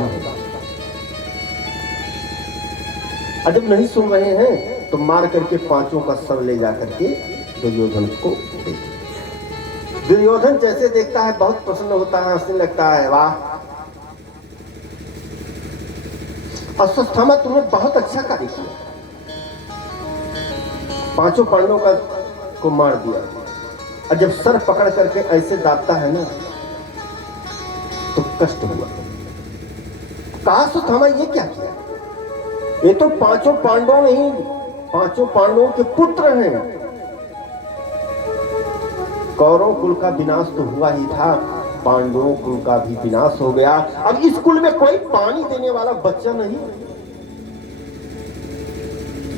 हूं। और जब नहीं सुन रहे हैं तो मार करके पांचों का सर ले जा करके दुर्योधन को दे। दुर्योधन जैसे देखता है बहुत प्रसन्न होता है, हंसने लगता है, वाह अश्वत्थामा तुमने बहुत अच्छा कार्य किया, पांचों पांडवों का को मार दिया। और जब सर पकड़ करके ऐसे दाबता है ना तो कष्ट हुआ। कहा अश्वत्थामा ये क्या किया? ये तो पांचों पांडवों नहीं, पांचों पांडवों के पुत्र हैं। कौरव कुल का विनाश तो हुआ ही था, पांडवों कुल का भी विनाश हो गया। अब इस कुल में कोई पानी देने वाला बच्चा नहीं।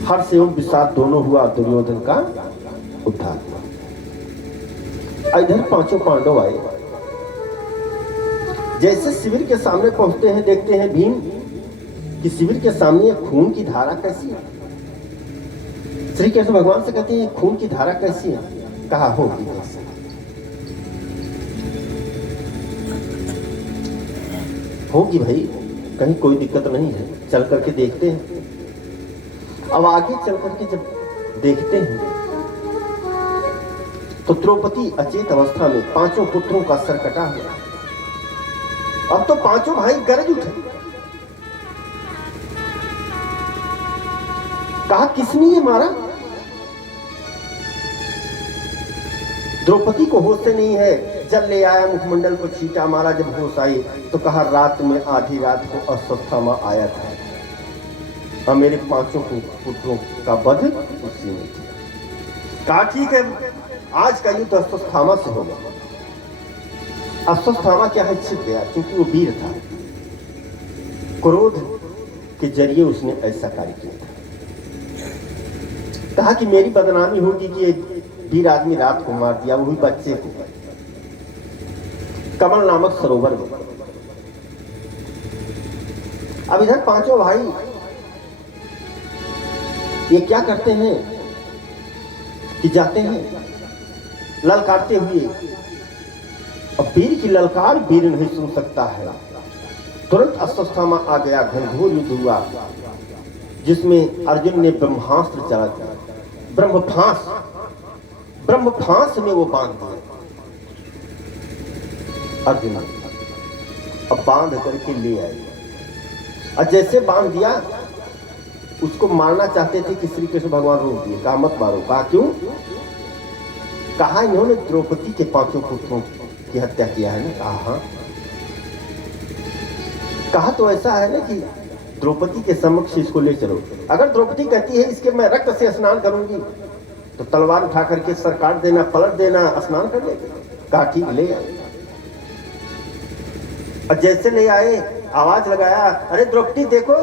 हर्ष एवं विषाद दोनों हुआ, दुर्योधन का उद्धार हुआ। इधर पांचों पांडव आए, जैसे शिविर के सामने पहुंचते हैं देखते हैं भीम कि शिविर के सामने खून की धारा कैसी है। श्री कृष्ण भगवान से कहते हैं खून की धारा कैसी है? कहा होगी होगी भाई, कहीं कोई दिक्कत नहीं है, चल करके देखते हैं। अब आगे चल करके जब देखते हैं तो द्रौपदी अचेत अवस्था में, पांचों पुत्रों का सर कटा हुआ। अब तो पांचों भाई गरज उठे। कहा किसने ये मारा? द्रौपदी को होश से नहीं है, जल ले आया, मुखमंडल को छींटा, मारा। जब होश आई तो कहा रात में आधी रात को अश्वत्थामा आया था और मेरे पांचों पुत्रों का वध उसी में किया। कहा ठीक है, आज का युद्ध अश्वत्थामा से होगा। अश्वत्थामा क्या है, छिप गया, क्योंकि वो वीर था। क्रोध के जरिए उसने ऐसा कार्य किया था। कहा कि मेरी बदनामी होगी कि एक वीर आदमी रात को मार दिया, वही बच्चे को, कमल नामक सरोवर में। अब इधर पांचों भाई ये क्या करते हैं कि जाते हैं ललकारते हुए। अब वीर की ललकार वीर नहीं सुन सकता है। तुरंत अश्वत्थामा आ गया, घनघोर युद्ध हुआ जिसमें अर्जुन ने ब्रह्मास्त्र चला दिया, ब्रह्मफांस में वो बांध दिया अर्जुन। अब बांध करके ले आए और जैसे बांध दिया उसको मारना चाहते थे कि श्री कृष्ण भगवान रोक दिए। कहा मत मारो। कहा क्यों? कहा इन्होंने द्रौपदी के पांचों पुत्रों की हत्या किया है ना। कहा हाँ। कहा तो ऐसा है ना कि द्रौपदी के समक्ष इसको ले चलो। अगर द्रौपदी कहती है इसके मैं रक्त से स्नान करूंगी तो तलवार उठा करके सर काट देना, पलट देना, स्नान कर लेगी। कहा ठीक, ले आए। और जैसे ले आए आवाज लगाया, अरे द्रौपदी देखो,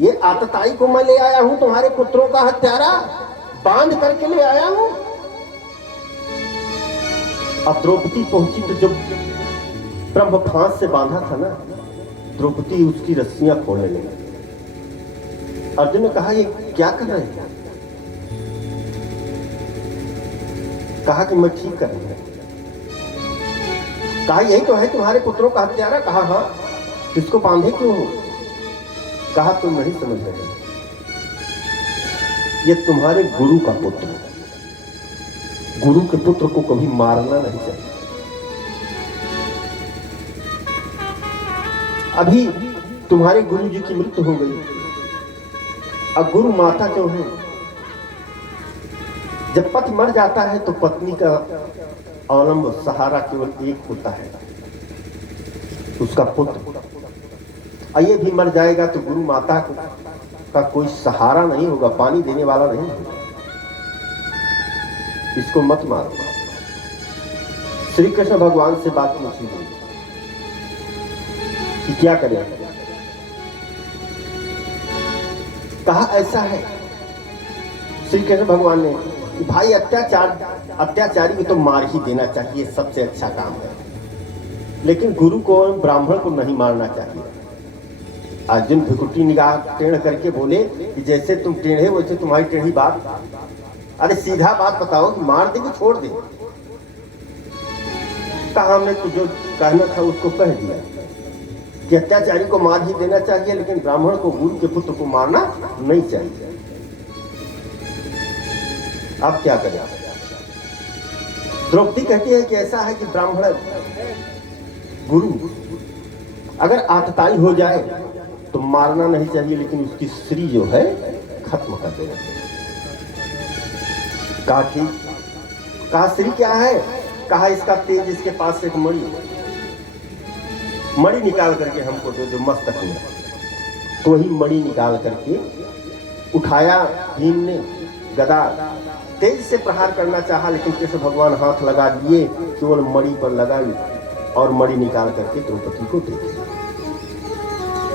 ये आतताई को मैं ले आया हूं, तुम्हारे पुत्रों का हत्यारा बांध करके ले आया हूं। अब द्रौपदी पहुंची तो जब ब्रह्मफांस से बांधा था ना, द्रौपदी उसकी रस्सियां खोलने लगी। अर्जुन ने कहा ये क्या कर रहे हैं? कहा कि मैं ठीक कर रहा हूं। कहा यही तो है तुम्हारे पुत्रों का हत्यारा। कहा हाँ। किसको बांधे क्यों हो? कहा तुम नहीं समझ रहे, ये तुम्हारे गुरु का पुत्र है। गुरु के पुत्र को कभी मारना नहीं चाहिए। अभी तुम्हारे गुरु जी की मृत्यु हो गई। अब गुरु माता क्यों है? जब पति मर जाता है तो पत्नी का अवलंब सहारा केवल एक होता है, उसका पुत्र। और ये भी मर जाएगा तो गुरु माता का कोई सहारा नहीं होगा, पानी देने वाला नहीं होगा। इसको मत मारो। श्री कृष्ण भगवान से बात पूछी गई कि क्या करें। कहा ऐसा है श्री कृष्ण भगवान ने कि भाई अत्याचारी को तो मार ही देना चाहिए, सबसे अच्छा काम है, लेकिन गुरु को ब्राह्मण को नहीं मारना चाहिए। अर्जुन भिकुटी निगाह टेढ़ करके बोले कि जैसे तुम टेढ़े वैसे तुम्हारी टेढ़ी बात। अरे सीधा बात बताओ कि मार दे कि छोड़ दे? कहा हमने तो जो कहना था उसको कह दिया। कि अत्याचारी को मार ही देना चाहिए, लेकिन ब्राह्मण को, गुरु के पुत्र को मारना नहीं चाहिए। अब क्या करें? द्रौपदी कहती है कि ऐसा है कि ब्राह्मण गुरु अगर आतताई हो जाए तो मारना नहीं चाहिए, लेकिन उसकी स्त्री जो है खत्म कर देना चाहिए। कहा ठीक, कहा स्त्री क्या है? कहा इसका तेज, इसके पास एक मणि निकाल करके हमको दो, जो मस्तक में। तो वही मणि निकाल करके उठाया भीम ने, गदा तेज से प्रहार करना चाहा, लेकिन कृष्ण भगवान हाथ लगा दिए, केवल मणि पर लगाई और मणि निकाल करके द्रौपदी को दे दी।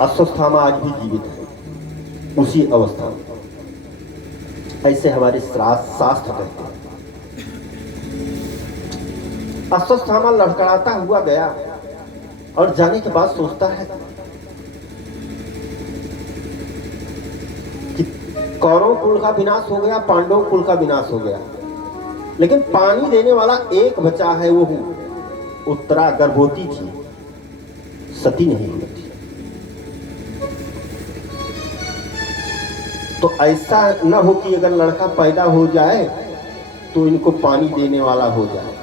अश्वत्थामा आज भी जीवित है उसी अवस्था में। ऐसे हमारे शास्त्र कहते हैं। अश्वत्थामा लड़खड़ाता हुआ गया और जाने के बाद सोचता है कि कौरव कुल का विनाश हो गया, पांडव कुल का विनाश हो गया, लेकिन पानी देने वाला एक बचा है, वो उत्तरा गर्भवती थी, सती नहीं हुई थी। तो ऐसा न हो कि अगर लड़का पैदा हो जाए तो इनको पानी देने वाला हो जाए।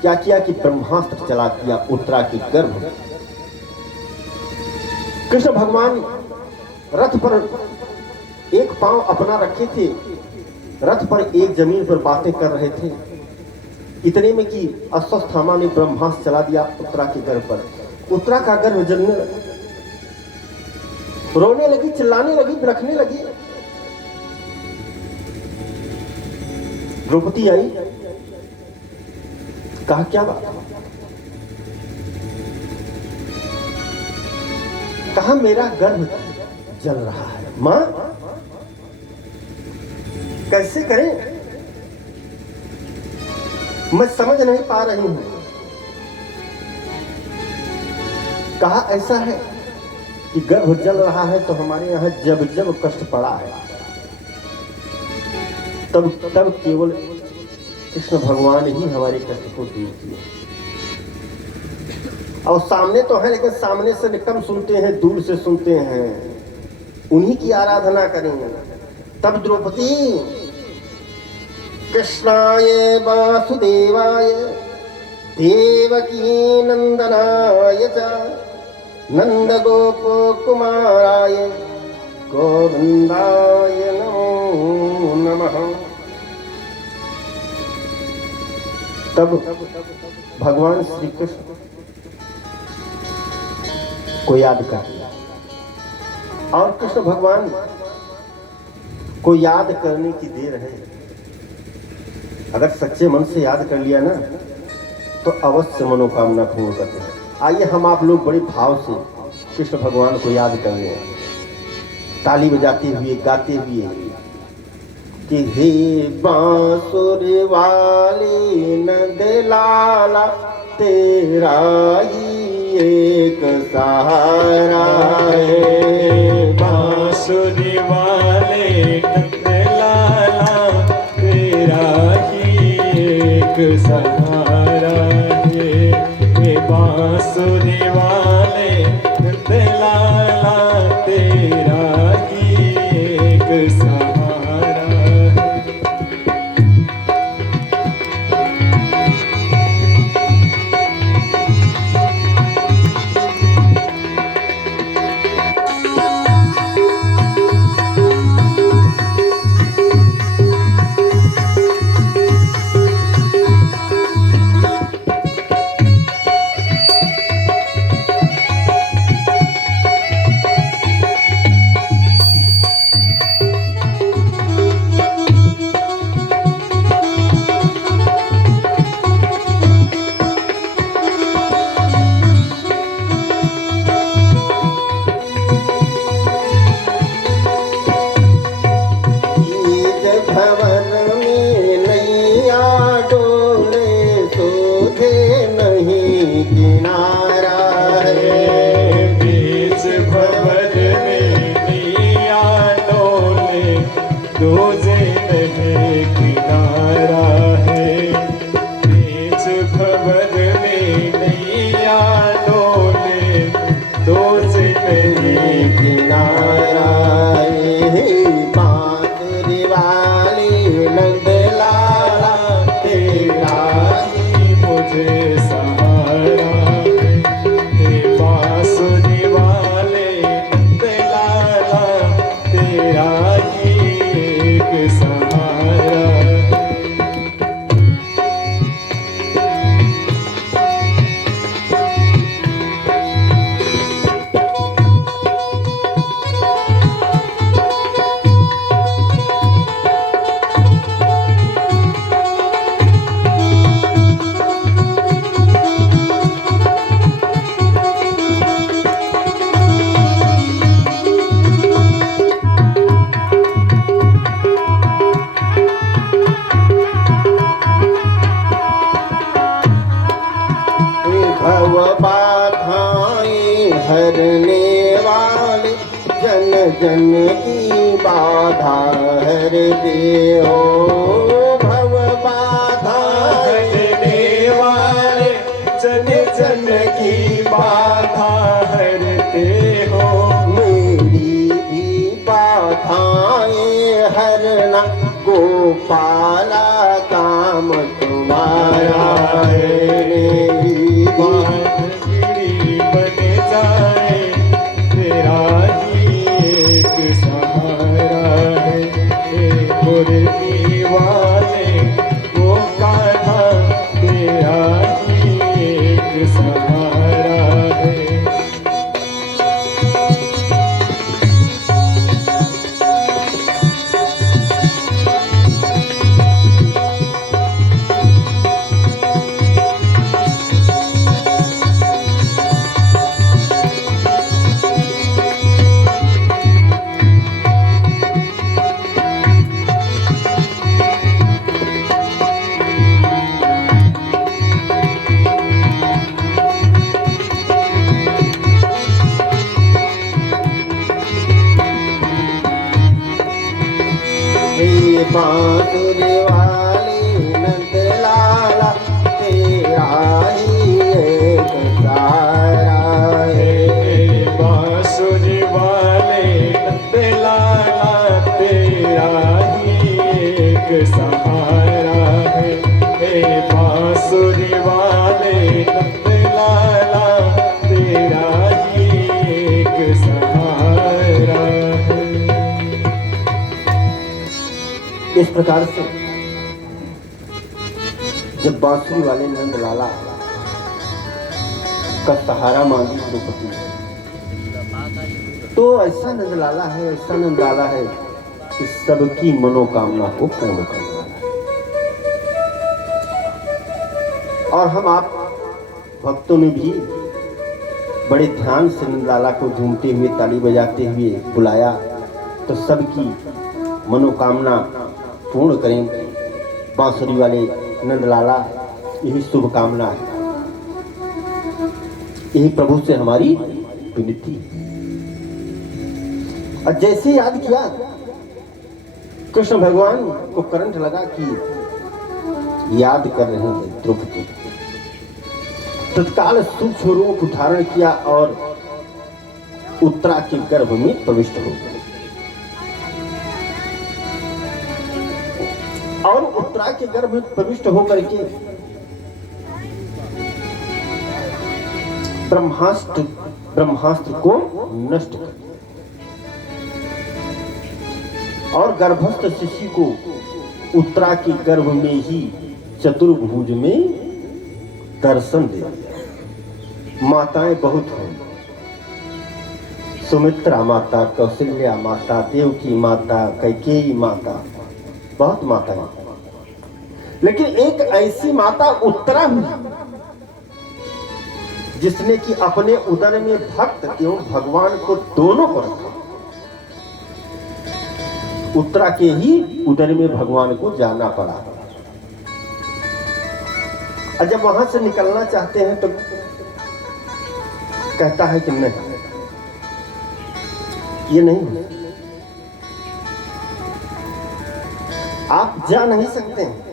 क्या किया कि ब्रह्मास्त्र चला दिया उत्तरा के गर्भ में। कृष्ण भगवान रथ पर एक पांव अपना रखे थे, रथ पर एक जमीन पर बातें कर रहे थे। इतने में कि अश्वत्थामा ने ब्रह्मास्त्र चला दिया उत्तरा के गर्भ पर। उत्तरा का गर्भ जलने लगा, रोने लगी, चिल्लाने लगी, बिलखने लगी। द्रौपदी आई, कहा क्या बात? कहा मेरा गर्भ जल रहा है। मां कैसे करें, मैं समझ नहीं पा रही हूं। कहा ऐसा है कि गर्भ जल रहा है तो हमारे यहां जब जब कष्ट पड़ा है तब तब केवल कृष्ण भगवान ही हमारे कष्ट को दूर किए। और सामने तो है, लेकिन सामने से कम सुनते हैं, दूर से सुनते हैं। उन्हीं की आराधना करेंगे। तब द्रौपदी कृष्णाय वासुदेवाय देवकी नंदनाय च नंद गोप कुमाराय गोविंदाय नमो नमः। तब भगवान श्री कृष्ण को याद कर लिया, और कृष्ण भगवान को याद करने की देर है। अगर सच्चे मन से याद कर लिया ना तो अवश्य मनोकामना पूर्ण करते हैं। आइए हम आप लोग बड़े भाव से कृष्ण भगवान को याद करेंगे, ताली बजाते हुए, गाते हुए कि हे बांसुरी वाली नंद लाला तेरा ही एक सहारा है। बांसुरी वाले नंद लाला तेरा ही एक सहारा है। बांसुरी वाले नंद लाला तेरा ही एक सहारा है। नहीं किनारा बांसुरी वाले नंद लाला तेरा ही मुझे सहारा है। हे बांसुरी वाले नंद लाला तेरा ही एक सहारा है। भव बाधाएं हरने वाले जन जन की बाधा हरते हो भव बाधाएं हरने वाले जन जन की बाधा हरते हो। मेरी भी बाधाएं हरना गोपाला काम तुम्हारा है मेरी बांधगिरी बन जाए तेरा ही एक सहारा है। हे मुरली वाले वो कान्हा तेरा ही एक सहारा है। हे बांसुरी वाले नंद लाला तेरा ही एक सहारा है हे बांसुरी वाले नंद लाला तेरा ही एक सहारा है। हे बांसुरी वाले नंद लाला तेरा ही एक सहारा है। इस प्रकार से जब बांसुरी वाले नंद लाला का सहारा मांगी द्रौपदी तो ऐसा नंद लाला है ऐसा नंद लाला है कि सबकी मनोकामना को पूर्ण करने वाला है। और हम आप भक्तों ने भी बड़े ध्यान से नंद लाला को झूमते हुए ताली बजाते हुए बुलाया तो सबकी मनोकामना पूर्ण करें बांसुरी वाले नंद लाला यही शुभकामना है। यही प्रभु से हमारी विनती है। और जैसे याद किया कृष्ण भगवान को करंट लगा कि याद कर रहे हैं द्रौपदी तत्काल सूक्ष्म रूप धारण किया और उत्तरा के गर्भ में प्रविष्ट हो गए। और उत्तरा के गर्भ में प्रविष्ट होकर के ब्रह्मास्त्र को नष्ट कर दिया और गर्भस्थ शिशु को उत्तरा के गर्भ में ही चतुर्भुज में दर्शन दे दिया। माताएं बहुत हैं, सुमित्रा माता, कौशल्या माता, देवकी माता, कैकेयी माता, बहुत माताएं, लेकिन एक ऐसी माता उत्तरा हुई जिसने कि अपने उदर में भक्त एवं भगवान को दोनों को रखा। उत्तरा के ही उदर में भगवान को जाना पड़ा और जब वहां से निकलना चाहते हैं तो कहता है कि नहीं, ये नहीं, आप जा नहीं सकते हैं।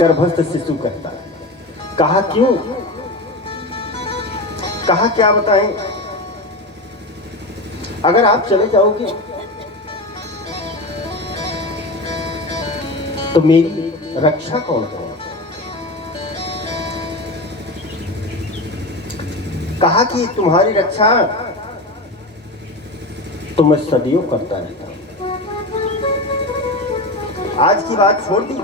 गर्भस्थ शिशु कहता है, कहा क्यों? कहा क्या बताएं, अगर आप चले जाओगे तो मेरी रक्षा कौन करेगा? कहा कि तुम्हारी रक्षा तो मैं सदियों करता रहता हूं। आज की बात छोड़ दी।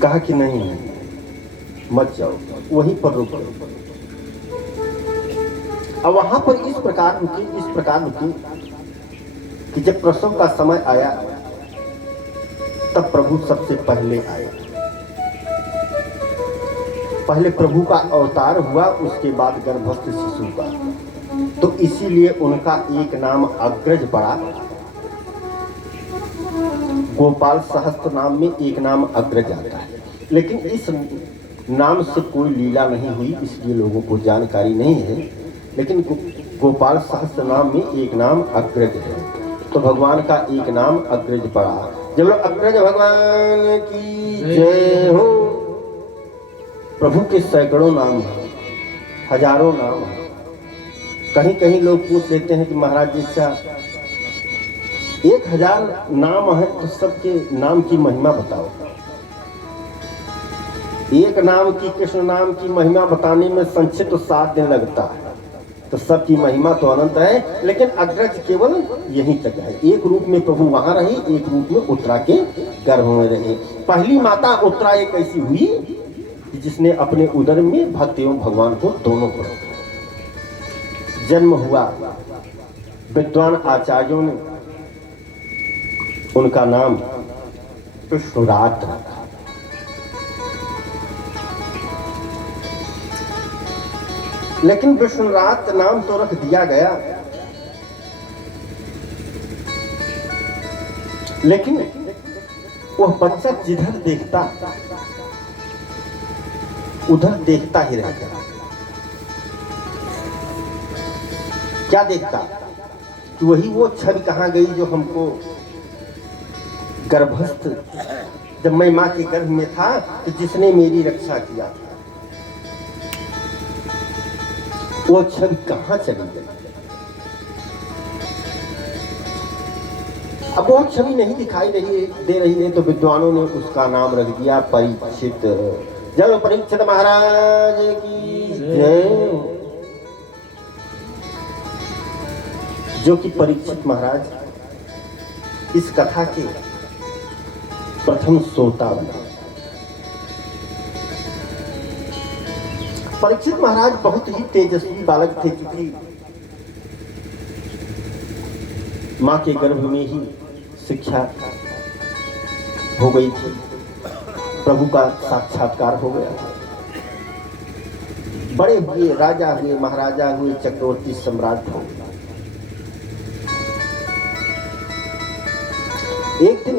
कहा कि नहीं मत जाओ, वहीं पर रुको। अब वहां पर इस प्रकार रुकी कि जब प्रसव का समय आया तब प्रभु सबसे पहले आया। पहले प्रभु का अवतार हुआ, उसके बाद गर्भस्थ शिशु का। तो इसीलिए उनका एक नाम अग्रज पड़ा। गोपाल सहस्त्र नाम में एक नाम अग्रज आता है, लेकिन इस नाम से कोई लीला नहीं हुई, इसलिए लोगों को जानकारी नहीं है। लेकिन गोपाल सहस्त्र नाम में एक नाम अग्रज है, तो भगवान का एक नाम अग्रज पड़ा। जब अग्रज भगवान की जय हो। प्रभु के सैकड़ों नाम हैं, हजारों नाम हैं। कहीं कहीं लोग पूछ लेते हैं कि महाराज जी अच्छा 1000 नाम है तो सबके नाम की महिमा बताओ। एक नाम की, कृष्ण नाम की महिमा बताने में संक्षिप्त 7 दिन लगता है, तो सबकी महिमा तो अनंत है, लेकिन अग्रज केवल यहीं तक है। एक रूप में प्रभु वहां रहे, एक रूप में उत्तरा के गर्भ में रहे। पहली माता उत्तरा एक ऐसी हुई जिसने अपने उदर में भक्त एवं भगवान को दोनों को जन्म हुआ। विद्वान आचार्यों ने उनका नाम विष्णुरात रखा। लेकिन विष्णुरात नाम तो रख दिया गया, लेकिन वह बच्चा जिधर देखता उधर देखता ही रह गया। क्या देखता कि वही वो छवि कहां गई जो हमको गर्भस्थ, जब मैं मां के गर्भ में था तो जिसने मेरी रक्षा किया था, वो छवि कहां चली गई? अब वो छवि नहीं दिखाई दे रही है, तो विद्वानों ने उसका नाम रख दिया परीक्षित। जब परीक्षित महाराज की जय। जो कि परीक्षित महाराज इस कथा के प्रथम श्रोता बने। परीक्षित महाराज बहुत ही तेजस्वी बालक थे, क्योंकि मां के गर्भ में ही शिक्षा हो गई थी, प्रभु का साक्षात्कार हो गया था। बड़े हुए, राजा हुए, महाराजा हुए, चक्रवर्ती सम्राट हो। एक दिन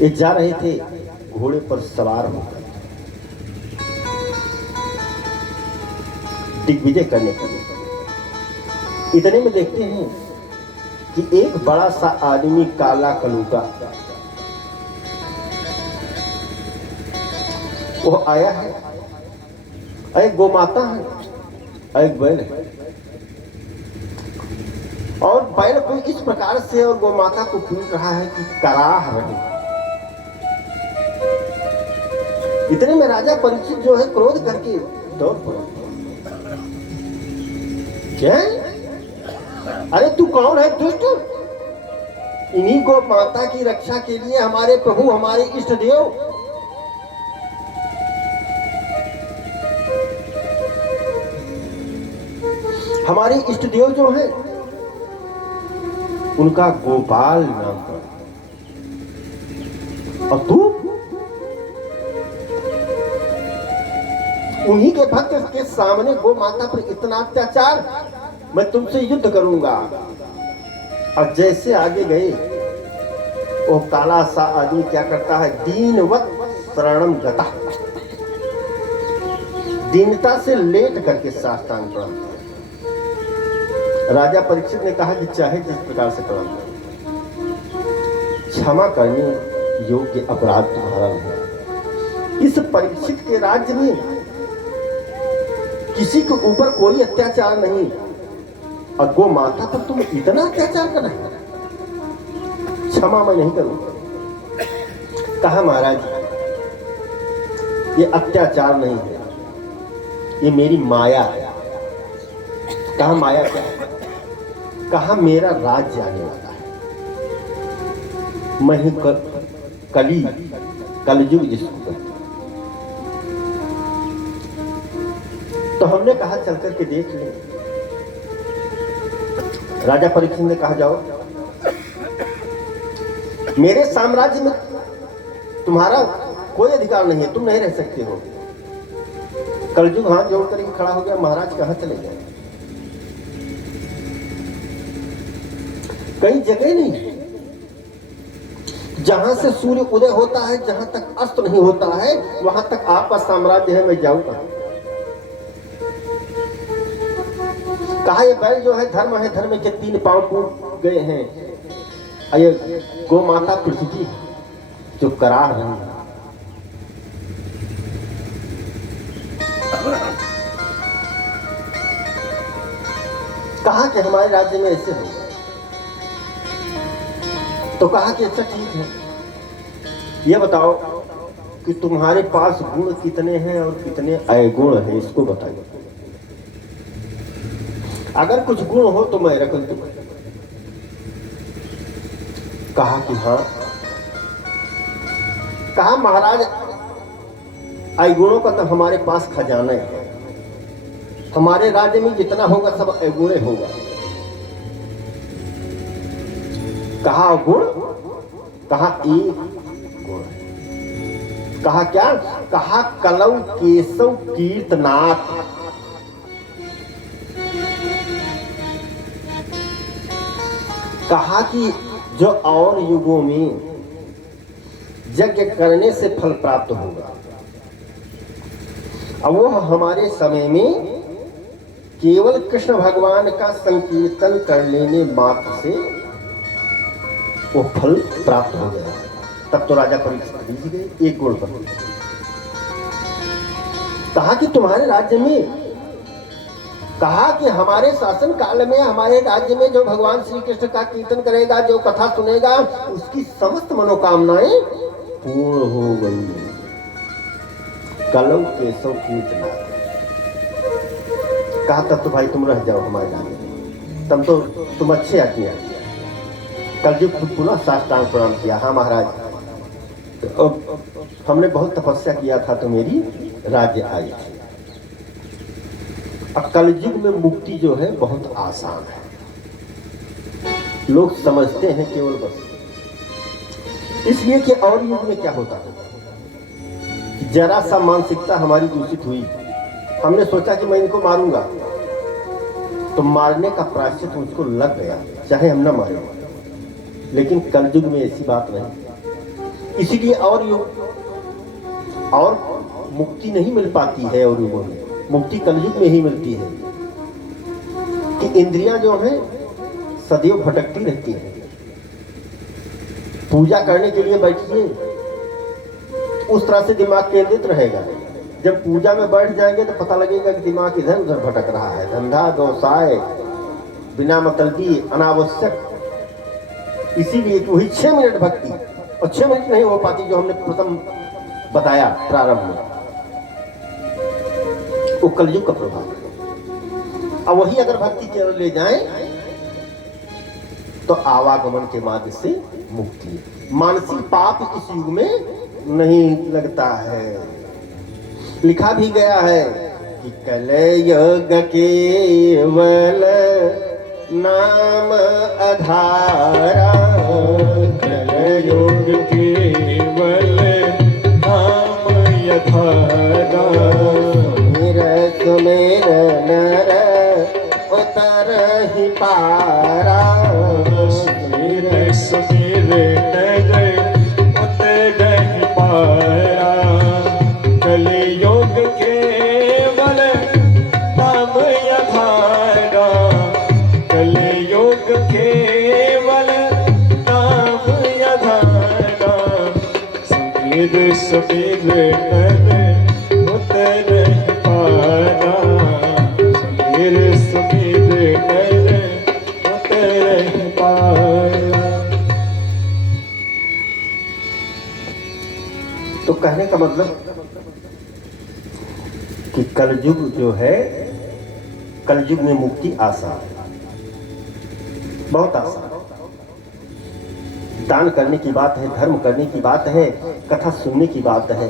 ये जा रहे थे घोड़े पर सवार होकर दिग्विजय करने के लिए। इतने में देखते हैं कि एक बड़ा सा आदमी काला कलूका वो आया है। एक गोमाता है, एक बैल है, और बैल को इस प्रकार से और गोमाता को पीट रहा है कि कराह रहे। इतने में राजा परीक्षित जो है क्रोध करके दौड़ पड़े। क्या? अरे तू कौन है दुष्ट? इन्हीं को माता की रक्षा के लिए हमारे प्रभु, हमारे इष्ट देव हमारे इष्ट देव जो है उनका गोपाल नाम है, और तू उन्हीं के भक्त के सामने गो माता पर इतना अत्याचार, मैं तुमसे युद्ध करूंगा। और जैसे आगे गए वो काला सा आदमी क्या करता है, दीनवत शरणम गता, दीनता से लेट करके साष्टांग प्रणाम। राजा परीक्षित ने कहा कि चाहे जिस प्रकार से प्रणाम करो, क्षमा करने योग्य अपराध तुम्हारा नहीं। इस परीक्षित के राज्य में किसी के ऊपर कोई अत्याचार नहीं, और गो माता पर तुम इतना अत्याचार कर रहे हो, क्षमा मैं नहीं करूंगा। कहा महाराज ये अत्याचार नहीं है, ये मेरी माया है। कहा माया क्या है? कहा मेरा राज्य आने वाला है, मैं ही कलयुग जिसको कहते हैं। तो हमने कहा चल करके देख ले। राजा परीक्षित ने कहा जाओ, मेरे साम्राज्य में तुम्हारा कोई अधिकार नहीं है, तुम नहीं रह सकते हो। कलयुग हाथ जोड़ करके खड़ा हो गया, महाराज कहां चले गए? कई जगह नहीं जहां से सूर्य उदय होता है, जहां तक अस्त नहीं होता है, वहां तक आपका साम्राज्य है, मैं जाऊंगा। कहा ये बैल जो है धर्म है, धर्म के 3 पांव टूट गए हैं, ये गौ माता पृथ्वी जो करार रही है। कहा कि हमारे राज्य में ऐसे हो, तो कहा कि अच्छा ठीक है, ये बताओ कि तुम्हारे पास गुण कितने हैं और कितने अवगुण हैं, इसको बताइए। अगर कुछ गुण हो तो मैं रख दूं। कहा कि हाँ। कहा महाराज अवगुणों का तो हमारे पास खजाना है, हमारे राज्य में जितना होगा सब अवगुण होगा। कहा गुण? कहा एक गुण। कहा क्या? कहा कलौ केशव कीर्तनाथ। कहा कि जो और युगों में यज्ञ करने से फल प्राप्त होगा, अब वो हमारे समय में केवल कृष्ण भगवान का संकीर्तन कर लेने मात्र से वो फल प्राप्त हो गया। तब तो राजा परीक्षित जीत गए एक गुण पर। कहा कि तुम्हारे राज्य में, कहा कि हमारे शासन काल में हमारे राज्य में जो भगवान श्री कृष्ण का कीर्तन करेगा, जो कथा सुनेगा, उसकी समस्त मनोकामनाएं पूर्ण हो गई। कलौ केशव कीर्तनाथ। कहा तब तो भाई तुम रह जाओ हमारे राज्य में, तब तो तुम अच्छे आदमी। कलयुग पुनः साष्टांग प्रणाम किया। हाँ महाराज, तो हमने बहुत तपस्या किया था तो मेरी राज्य आई थी। अब कलयुग में मुक्ति जो है बहुत आसान है, लोग समझते हैं केवल बस इसलिए कि और युग में क्या होता है, जरा सा मानसिकता हमारी दूषित हुई, हमने सोचा कि मैं इनको मारूंगा, तो मारने का प्रायश्चित मुझको लग गया, चाहे हम ना मारे। लेकिन कलयुग में ऐसी बात नहीं, इसीलिए और युग और मुक्ति नहीं मिल पाती है। और युगों में मुक्ति कलयुग में ही मिलती है कि इंद्रियां जो हैं सदैव भटकती रहती हैं। पूजा करने के लिए बैठिए, उस तरह से दिमाग केंद्रित रहेगा। जब पूजा में बैठ जाएंगे तो पता लगेगा कि दिमाग इधर उधर भटक रहा है, धंधा व्यवसाय बिना मतलबी अनावश्यक। इसीलिए वही 6 मिनट भक्ति, और 6 मिनट नहीं हो पाती जो हमने प्रथम बताया प्रारंभ में, वो कलयुग का प्रभाव है। अब वही अगर भक्ति की ओर ले जाएं तो आवागमन के मार्ग से मुक्ति। मानसिक पाप इस युग में नहीं लगता है। लिखा भी गया है कि कलयुग केवल नाम आधारा, कलयुग केवल नाम आधारा। सुमेर नर उतर ही पारा, सुमेर नर उतर ही पारा। कलयुग केवल नाम आधारा, कलयुग केवल नाम आधारा। सुमेर नर का मतलब कि कलयुग जो है, कलयुग में मुक्ति आसान है, बहुत आसान। दान करने की बात है, धर्म करने की बात है, कथा सुनने की बात है।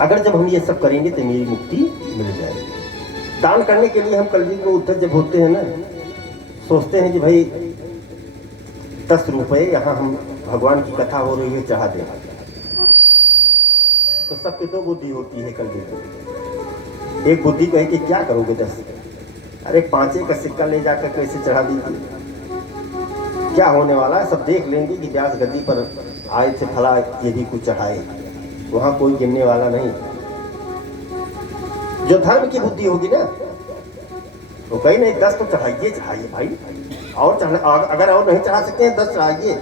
अगर जब हम ये सब करेंगे तो मेरी मुक्ति मिल जाएगी। दान करने के लिए हम कलयुग में उद्धत जब होते हैं ना, सोचते हैं कि भाई 10 रुपए यहाँ हम भगवान की कथा हो रही है चढ़ा दें। तो सबके दो बुद्धि होती है कलयुग में। एक बुद्धि कहे कि क्या करोगे 10, अरे 5 का सिक्का ले जाकर कैसे चढ़ा दीजिए, क्या होने वाला है, सब देख लेंगे कि व्यास गद्दी पर आए थे फला ये भी कुछ चढ़ाए, वहां कोई गिनने वाला नहीं। जो धर्म की बुद्धि होगी ना, तो कहीं नहीं 10 तो चढ़ाइए चढ़ाइए भाई, और चढ़ा, अगर और नहीं चढ़ा सकते हैं 10 चढ़ाइए।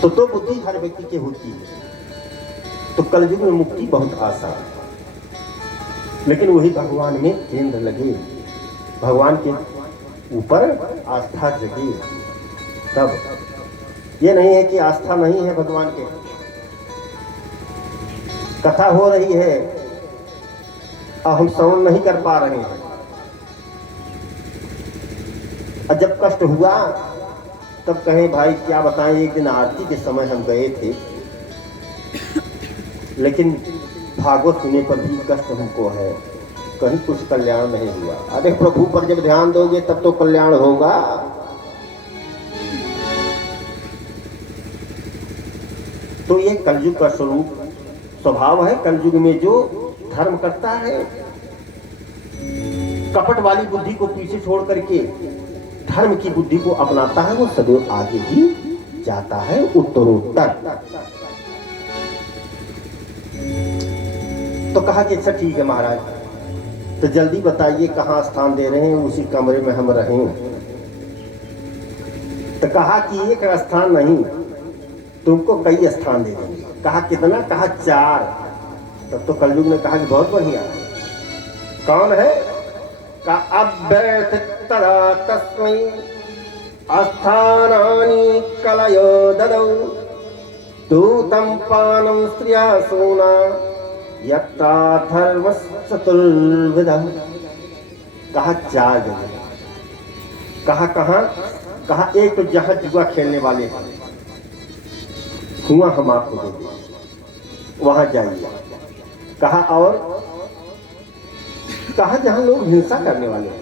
तो बुद्धि हर व्यक्ति की होती है। तो कलयुग में मुक्ति बहुत आसान है, लेकिन वही भगवान में केंद्र लगे, भगवान के ऊपर आस्था जगे तब। ये नहीं है कि आस्था नहीं है भगवान के, कथा हो रही है और हम श्रवण नहीं कर पा रहे हैं, और जब कष्ट हुआ तब कहें भाई क्या बताएं, एक दिन आरती के समय हम गए थे, लेकिन भागवत सुनने पर भी कष्ट हमको है, कहीं कुछ कल्याण नहीं हुआ। अरे प्रभु पर जब ध्यान दोगे तब तो कल्याण होगा। तो ये कलयुग का स्वरूप स्वभाव है। कलयुग में जो धर्म करता है, कपट वाली बुद्धि को पीछे छोड़ करके धर्म की बुद्धि को अपनाता है, वो सदैव आगे ही जाता है, उत्तरोत्तर। तो कहा कि अच्छा ठीक है महाराज, तो जल्दी बताइए कहाँ स्थान दे रहे हैं, उसी कमरे में हम रहें। तो कहा कि एक स्थान नहीं, तुमको कई स्थान दे देंगे। कहा कितना? कहा 4। तब तो कलयुग ने कहा कि बहुत बढ़िया। कौन है? का अभ्यर्थ तदा तस्मै स्थानानि कलयो ददौ दूतं पानं स्त्रिया सोना यत्ता धर्मश्चतुर्विधः। कहा 4 जगह। कहा कहाँ? कहा एक तो जहाँ जुआ खेलने वाले हैं, कुआं हम आपको दे दें, वहां जाइए। कहा और? कहा जहां लोग हिंसा करने वाले हैं,